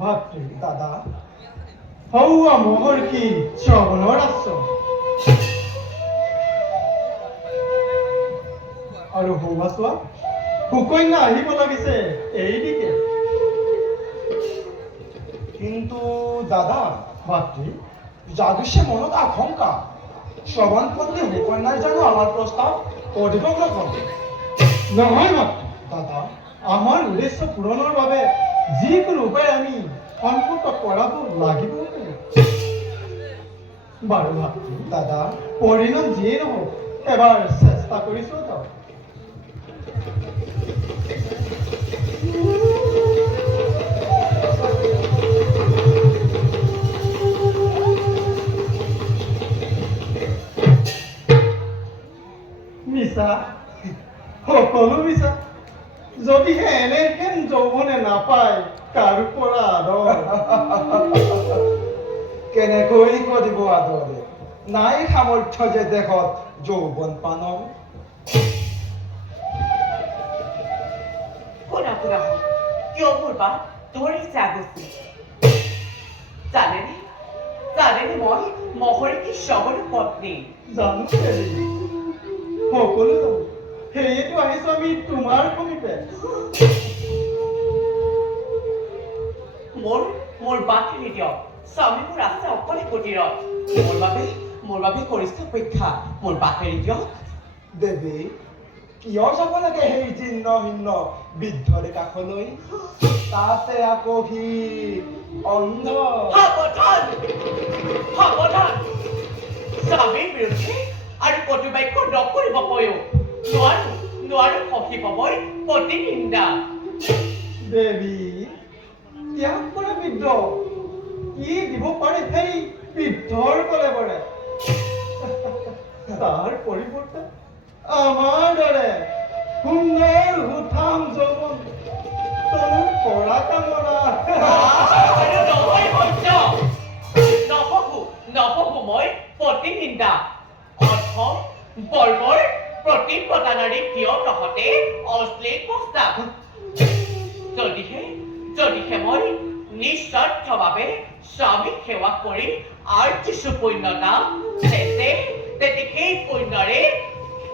ভাতৃ দাদা হৌৱা মোহৰ কি শ্ৰৱণৰ আশ্ৰম আৰু হৌৱা চোৱা সুকন্যা আহিব লাগিছে এইদিকে। কিন্তু দাদা ভাতৃ যাদৃশ্যে মনত আশংকা। শ্রবণ পত্নী হুকন্যায় জানো আমার প্রস্তাব, অধিক নহয় ভাতৃ দাদা আমাৰ উদ্দেশ্য পূৰণৰ বাবে যিকোনো উপায় আমি সম্পূৰ্ণ কৰাব লাগিব। বাৰু ভাতৃ, দাদা পৰিণাম যিয়ে নহওক, এবাৰ চেষ্টা কৰিছোঁ যাওক মিছা, সকলো মিছা। যদিহে এনেহেন যৌৱনে নাপায় কাৰো পৰা আদৰ। কেনেকৈ কৰিব আদৰে? নাই সামৰ্থ্য যে দেহত যৌৱন কিয় জানেনে? জানেনে মই মহৰিকী শ্ৰৱণ পত্নী? জানো সকলো জানো। সেয়েতো আহিছো আমি তোমাৰ সমীপে মোৰ মোৰ বাতৰি দিয়ক স্বামী মোৰ আছে অকলে কুটিৰত মোৰ বাবে মোৰ বাবে কৰিছে অপেক্ষা। মোৰ বাতৰি দিয়ক দেৱী কিয় যাব লাগে সেই জীৰ্ণ শীৰ্ণ বৃদ্ধৰে কাষলৈ তাতে আকৌ সি অন্ধ। সাৱধান! সাৱধান! স্বামীৰ বিৰুদ্ধে আৰু কটু বাক্য নকৰিব কয়ো সহিব মই পতি নিন্দা। দেৱী ত্যাগ কৰা বৃদ্ধ। কি দিব পাৰে সেই বৃদ্ধৰ কলে বৰে তাৰ পৰিৱৰ্তে আমাৰ দৰে সুন্দৰ সুঠাম যৌৱন তনুৰ কৰা কামনা। নপঢ়ো মই পতি নিন্দা। অৰ্থম বৰ্বৰ প্ৰতি প্ৰদানাৰী কিয় তহঁতে অশ্লীল প্ৰস্তাৱ? যদিহে যদিহে মই নিস্বাৰ্থভাৱে স্বামীক সেৱা কৰি আৰ্জিছো পুণ্যতা তেন্তে তেন্তে সেই পুণ্যৰে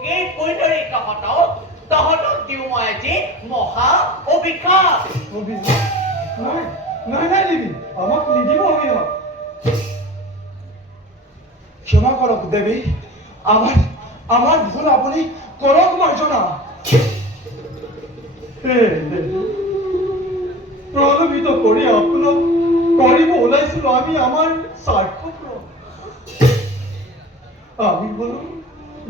সেই পুণ্যৰে তহঁতক তহঁতক দিওঁ মই আজি মহা অভিশাপ। নাই নাই দেৱী আমাক নিদিব অভিনয় ক্ষমা কৰক দেৱী। আমাৰ আমাৰ ভুল আপুনি হে দেৱী প্ৰলোভিত কৰি আপোনাক কৰিব ওলাইছিলো আমি আমাৰ স্বাৰ্থ আমি হলো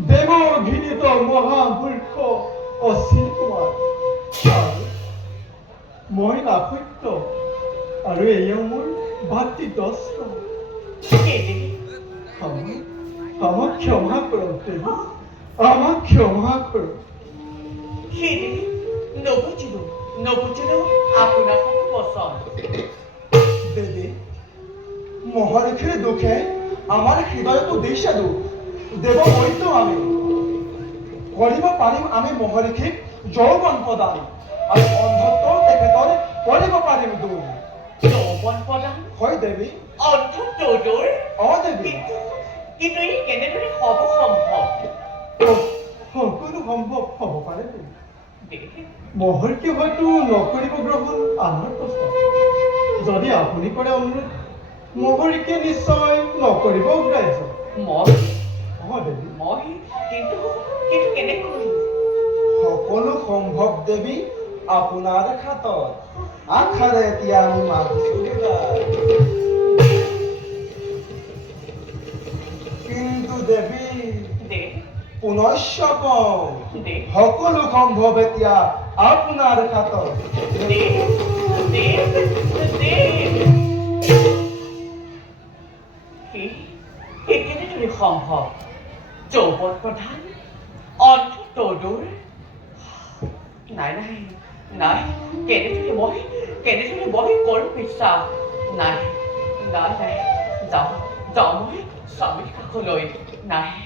দেৱ ঘৃণিত মহামূৰ্খ অশ্বিন আৰু মই নাসত্য আৰু এয়া মোৰ ভাতৃদস্ত সেইদিন আমাক ক্ষমা দেৱী আমাক ক্ষমা কৰক সেইদিন নবুজিলো নবুজিলো আপোনাৰ পচন্দ দেৱী মহাৰিষিৰ দুখে আমাৰ হৃদয়তো দিছে দুখ দেৱ বৈদ্য আমি। কৰিব পাৰিম আমি মহাৰিষিক যৌৱন প্ৰদান আৰু অন্ধত্ব তেখেতৰ কৰিব পাৰিম দূৰ যৌৱন প্ৰদান হয় দেৱী অৰ্থটোৰ অ দেৱী কিন্তু ই কেনেদৰে হ'ব সম্ভৱ সকলো সম্ভৱ হ'ব পাৰে মহৰ্ষি হয়তো নকৰিব গ্ৰহণ আমাৰ প্ৰশ্ন যদি আপুনি কৰে অনুৰোধ মহৰ্ষিয়ে নিশ্চয় নকৰিব গ্ৰাহ্য মই দেৱী। মই কিন্তু কিন্তু কেনেকৈ সকলো সম্ভৱ দেৱী আপোনাৰ খাতত। আশাৰে এতিয়া আমি মাতিছো দেৱী দে। পুনশ্চ কওঁ সকলো সম্ভৱ এতিয়া আপোনাৰ সি কেনেদৰে সম্ভৱ যৌৱন প্ৰধান নাই নাই নাই কেনেদৰে মই কেনেদৰে মই কৰোঁ বিশ্বাস নাই নাই নাই যাওঁ যাওঁ মই স্বামীৰ কাষলৈ। 来。